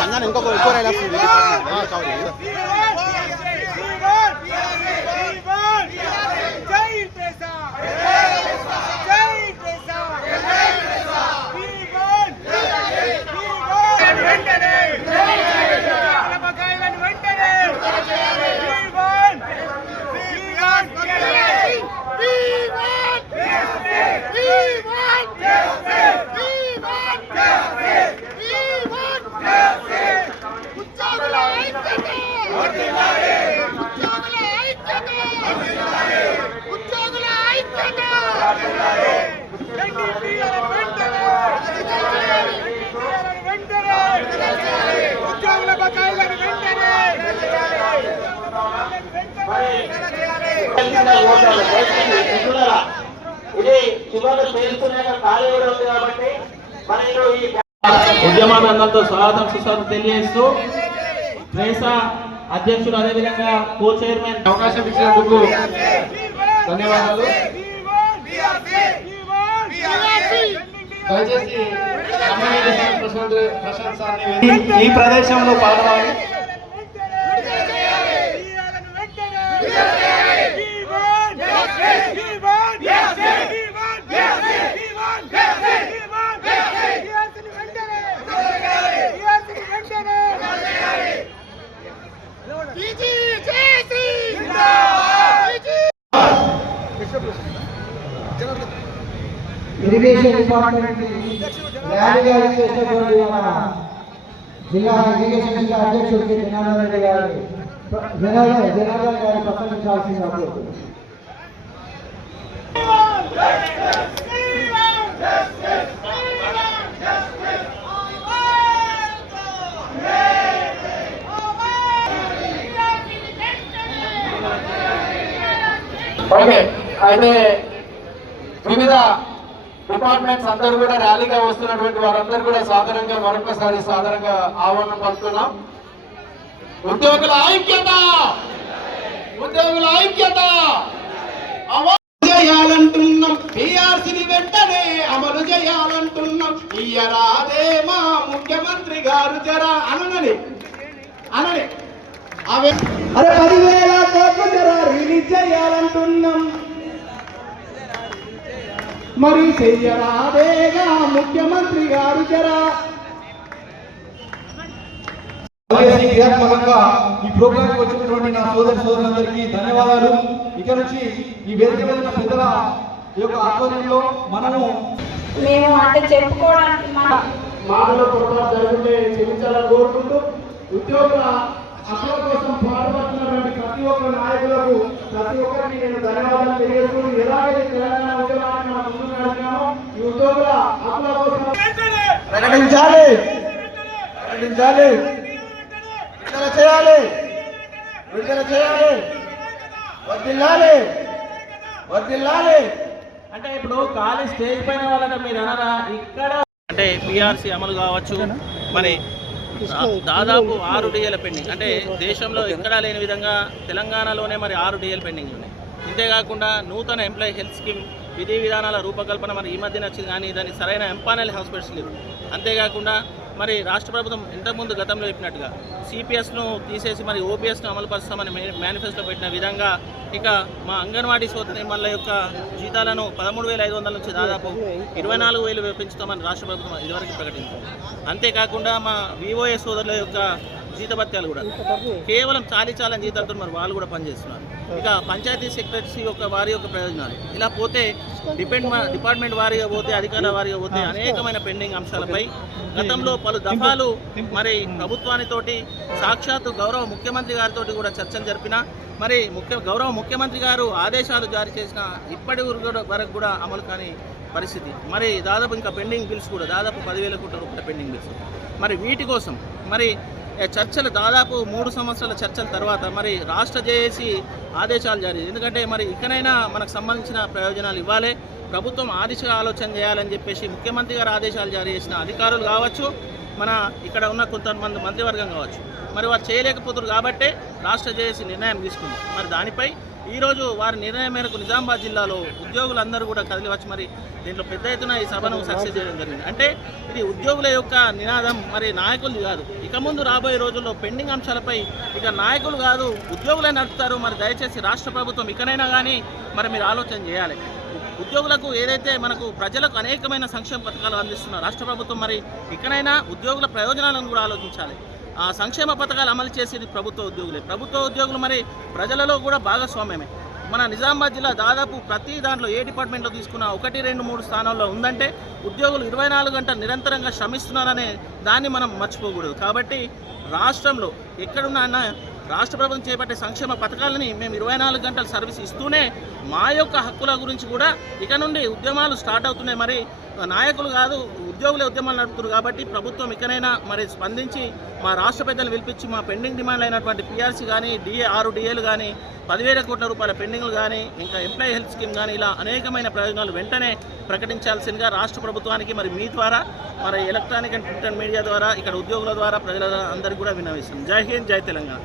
సంఘాన్ని ఇంకొక ఎక్కువ ఉద్యమాన్ని అందరితో స్వాగతం సుస్వాగతం తెలియజేస్తూ ట్రేసా అధ్యక్షులు అదేవిధంగా కో చైర్మన్ అవకాశం ఇచ్చినందుకు ధన్యవాదాలు. దయచేసి ప్రశాంత్ సార్ని ఈ ప్రదేశంలో పాల్గొనాలి. ఇరిగేషన్ డిపార్ట్మెంట్ ర్యాలీగా చేసినటువంటి మన జిల్లా ఇరిగేషన్ జిల్లా అధ్యక్షుడికి జనార్దన్ రెడ్డి గారి ప్రసంగించాల్సిందిగా కోరుతున్నాను. ఓకే, అయితే వివిధ డిపార్ట్మెంట్స్ అందరూ కూడా ర్యాలీగా వస్తున్నటువంటి వారందరూ కూడా సాధారణంగా మరొకసారి సాధారణంగా ఆహ్వానం పలుకుతున్నాం. ఉద్యోగుల ఐక్యత, ఉద్యోగుల ఐక్యత చేయాలంటున్నాం. పిఆర్సీని వెంటనే అమలు చేయాలంటున్నాం. ఇయ్యరాదే మా ముఖ్యమంత్రి గారు జరా అనని అనని అరే 10,000 కోట్లు జరా రిలీజ్ చేయాలంటున్నాం. మరి చెయ్యరాదేగా ముఖ్యమంత్రి గారు జరా. క్రియాత్మకంగా ఈ ప్రోగ్రాంకి వచ్చినటువంటి నా సోదరులందరికీ ధన్యవాదాలు. ఇక నుంచి ఈ వేదిక మీద పెద్దల యొక్క ఆధ్వర్యంలో మేము అంటే చెప్పుకోవడానికి మాటల పొరపాటు జరుగుతుంటే క్షమించాలని కోరుకుంటూ ఉద్యోగుల హక్కుల కోసం పాటుపడుతున్నటువంటి ప్రతి ఒక్క నాయకులకు ప్రతి ఒక్కరికి నేను ధన్యవాదాలు తెలియజేస్తూ ఎలాగైతే తెలంగాణ ఉద్యమాన్ని మనం ముందుకు నడిపినామో ఈ ఉద్యోగుల హక్కుల కోసం ప్రకటించాలి, ప్రకటించాలి, విడుదల చేయాలి, విడుదల చేయాలి, వర్ధిల్లాలి, వర్ధిల్లాలి. అంటే ఇప్పుడు ఖాళీ స్టేజ్ పైన వాళ్ళకి మీరు అనరా ఇక్కడ అంటే పిఆర్సీ అమలు కావచ్చు. మరి దాదాపు 6 డిఏల పెండింగ్, అంటే దేశంలో ఎక్కడా లేని విధంగా తెలంగాణలోనే మరి 6 డిఏలు పెండింగ్ ఉన్నాయి. ఇంతేకాకుండా నూతన ఎంప్లాయీ హెల్త్ స్కీమ్ విధి విధానాల రూపకల్పన మరి ఈ మధ్యన వచ్చింది, కానీ దానికి సరైన ఎంపానల్ హాస్పిటల్స్ లేవు. అంతేకాకుండా మరి రాష్ట్ర ప్రభుత్వం ఇంతకుముందు గతంలో చెప్పినట్టుగా సిపిఎస్ను తీసేసి మరి ఓపీఎస్ను అమలు పరుస్తామని మేనిఫెస్టో పెట్టిన విధంగా ఇక మా అంగన్వాడీ సోదరీమణుల యొక్క జీతాలను 13,500 నుంచి దాదాపు 24,000 పెంచుతామని రాష్ట్ర ప్రభుత్వం ఇదివరకు ప్రకటించింది. అంతేకాకుండా మా విఓఏ సోదరుల యొక్క జీతభత్యాలు కూడా కేవలం చాలని జీతాలతో మరి వాళ్ళు కూడా పనిచేస్తున్నారు. ఇక పంచాయతీ సెక్రటరీ యొక్క వారి యొక్క ప్రయోజనాలు ఇలా పోతే డిపార్ట్మెంట్ వారీగా పోతే అధికారుల వారీగా పోతే అనేకమైన పెండింగ్ అంశాలపై గతంలో పలు దఫాలు మరి ప్రభుత్వానితోటి సాక్షాత్తు గౌరవ ముఖ్యమంత్రి గారితో కూడా చర్చలు జరిపినా మరి గౌరవ ముఖ్యమంత్రి గారు ఆదేశాలు జారీ చేసిన ఇప్పటి వరకు కూడా అమలు కాని పరిస్థితి. మరి దాదాపు ఇంకా పెండింగ్ బిల్స్ కూడా దాదాపు 10,000 కోట్ల రూపాయల పెండింగ్ బిల్స్. మరి వీటి కోసం మరి చర్చలు దాదాపు 3 సంవత్సరాల చర్చల తర్వాత మరి రాష్ట్ర జేఏసీ ఆదేశాలు జారీ, ఎందుకంటే మరి ఇకనైనా మనకు సంబంధించిన ప్రయోజనాలు ఇవ్వాలి, ప్రభుత్వం ఆ దిశగా ఆలోచన చేయాలని చెప్పేసి ముఖ్యమంత్రి గారు ఆదేశాలు జారీ చేసిన అధికారులు కావచ్చు, మన ఇక్కడ ఉన్న కొంతమంది మంత్రివర్గం కావచ్చు, మరి వారు చేయలేకపోతున్నారు కాబట్టే రాష్ట్ర జేఏసీ నిర్ణయం తీసుకుంది. మరి దానిపై ఈరోజు వారి నిర్ణయం మేరకు నిజామాబాద్ జిల్లాలో ఉద్యోగులందరూ కూడా కదిలి వచ్చి మరి దీంట్లో పెద్ద ఎత్తున ఈ సభను సక్సెస్ చేయడం జరిగింది. అంటే ఇది ఉద్యోగుల యొక్క నినాదం, మరి నాయకులు కాదు. ఇక ముందు రాబోయే రోజుల్లో పెండింగ్ అంశాలపై ఇక నాయకులు కాదు ఉద్యోగులే నడుపుతారు. మరి దయచేసి రాష్ట్ర ప్రభుత్వం ఇకనైనా కానీ మరి మీరు ఆలోచన చేయాలి. ఉద్యోగులకు ఏదైతే మనకు ప్రజలకు అనేకమైన సంక్షేమ పథకాలు అందిస్తున్నారు రాష్ట్ర ప్రభుత్వం, మరి ఇకనైనా ఉద్యోగుల ప్రయోజనాలను కూడా ఆలోచించాలి. ఆ సంక్షేమ పథకాలు అమలు చేసేది ప్రభుత్వ ఉద్యోగులే. ప్రభుత్వ ఉద్యోగులు మరి ప్రజలలో కూడా భాగస్వామ్యమే. మన నిజామాబాద్ జిల్లా దాదాపు ప్రతి దాంట్లో ఏ డిపార్ట్మెంట్లో తీసుకున్నా 1, 2, 3 స్థానాల్లో ఉందంటే ఉద్యోగులు 24 గంటలు నిరంతరంగా శ్రమిస్తున్నారనే దాన్ని మనం మర్చిపోకూడదు. కాబట్టి రాష్ట్రంలో ఎక్కడున్నా రాష్ట్ర ప్రభుత్వం చేపట్టే సంక్షేమ పథకాలని మేము 24 గంటలు సర్వీస్ ఇస్తూనే మా యొక్క హక్కుల గురించి కూడా ఇక నుండి ఉద్యమాలు స్టార్ట్ అవుతున్నాయి. మరి నాయకులు కాదు ఉద్యోగులే ఉద్యమాలు నడుపుతున్నారు. కాబట్టి ప్రభుత్వం ఇకనైనా మరి స్పందించి మా రాష్ట్ర పెద్దలు పిలిపించి మా పెండింగ్ డిమాండ్లు అయినటువంటి పిఆర్సీ కానీ 6 డిఏలు కానీ 10,000 కోట్ల రూపాయల పెండింగ్లు కానీ ఇంకా ఎంప్లాయీ హెల్త్ స్కీమ్ కానీ ఇలా అనేకమైన ప్రయోజనాలు వెంటనే ప్రకటించాల్సిందిగా రాష్ట్ర ప్రభుత్వానికి మరి మీ ద్వారా మరి ఎలక్ట్రానిక్ అండ్ ప్రింట్ మీడియా ద్వారా ఇక్కడ ఉద్యోగుల ద్వారా ప్రజల అందరికీ కూడా విన్నవిస్తున్నాం. జై హింద్, జై తెలంగాణ.